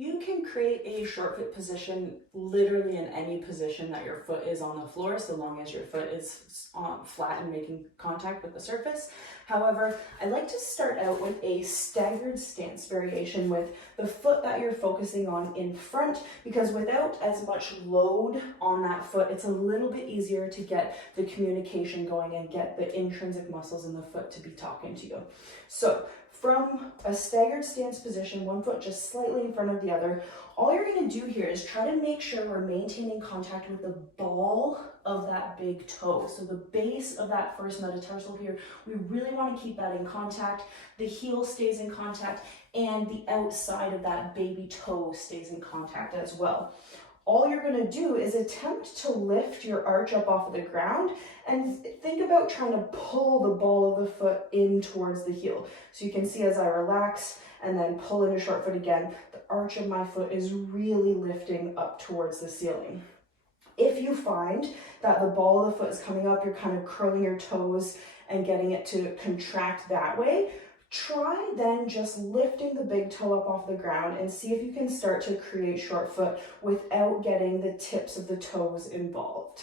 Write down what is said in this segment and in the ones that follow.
You can create a short foot position literally in any position that your foot is on the floor, so long as your foot is flat and making contact with the surface. However, I like to start out with a staggered stance variation with the foot that you're focusing on in front, because without as much load on that foot, it's a little bit easier to get the communication going and get the intrinsic muscles in the foot to be talking to you. So from a staggered stance position, one foot just slightly in front of the other, all you're going to do here is try to make sure we're maintaining contact with the ball of that big toe. So the base of that first metatarsal here, we really want to keep that in contact. The heel stays in contact and the outside of that baby toe stays in contact as well. All you're going to do is attempt to lift your arch up off of the ground and think about trying to pull the ball of the foot in towards the heel. So you can see as I relax and then pull into short foot again, the arch of my foot is really lifting up towards the ceiling. If you find that the ball of the foot is coming up, you're kind of curling your toes and getting it to contract that way, try then just lifting the big toe up off the ground and see if you can start to create short foot without getting the tips of the toes involved.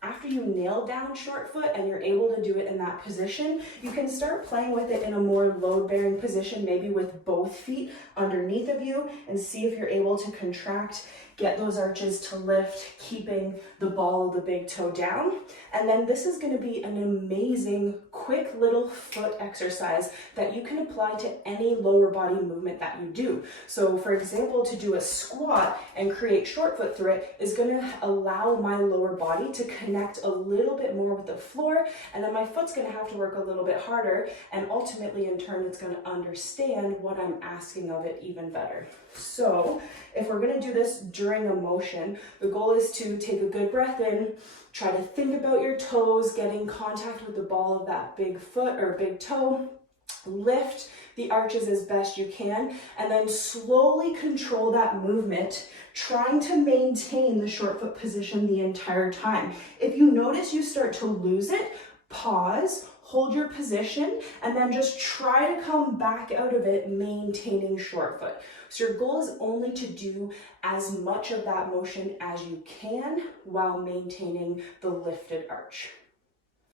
After you nail down short foot and you're able to do it in that position, you can start playing with it in a more load-bearing position, maybe with both feet underneath of you, and see if you're able to contract, get those arches to lift, keeping the ball of the big toe down. And then this is going to be an amazing, quick little foot exercise that you can apply to any lower body movement that you do. So for example, to do a squat and create short foot through it is going to allow my lower body to connect a little bit more with the floor, and then my foot's going to have to work a little bit harder, and ultimately in turn it's going to understand what I'm asking of it even better. So if we're going to do this during a motion, the goal is to take a good breath in, try to think about your toes, getting contact with the ball of that big foot or big toe, lift the arches as best you can, and then slowly control that movement, trying to maintain the short foot position the entire time. If you notice you start to lose it, pause, hold your position, and then just try to come back out of it, maintaining short foot. So your goal is only to do as much of that motion as you can while maintaining the lifted arch.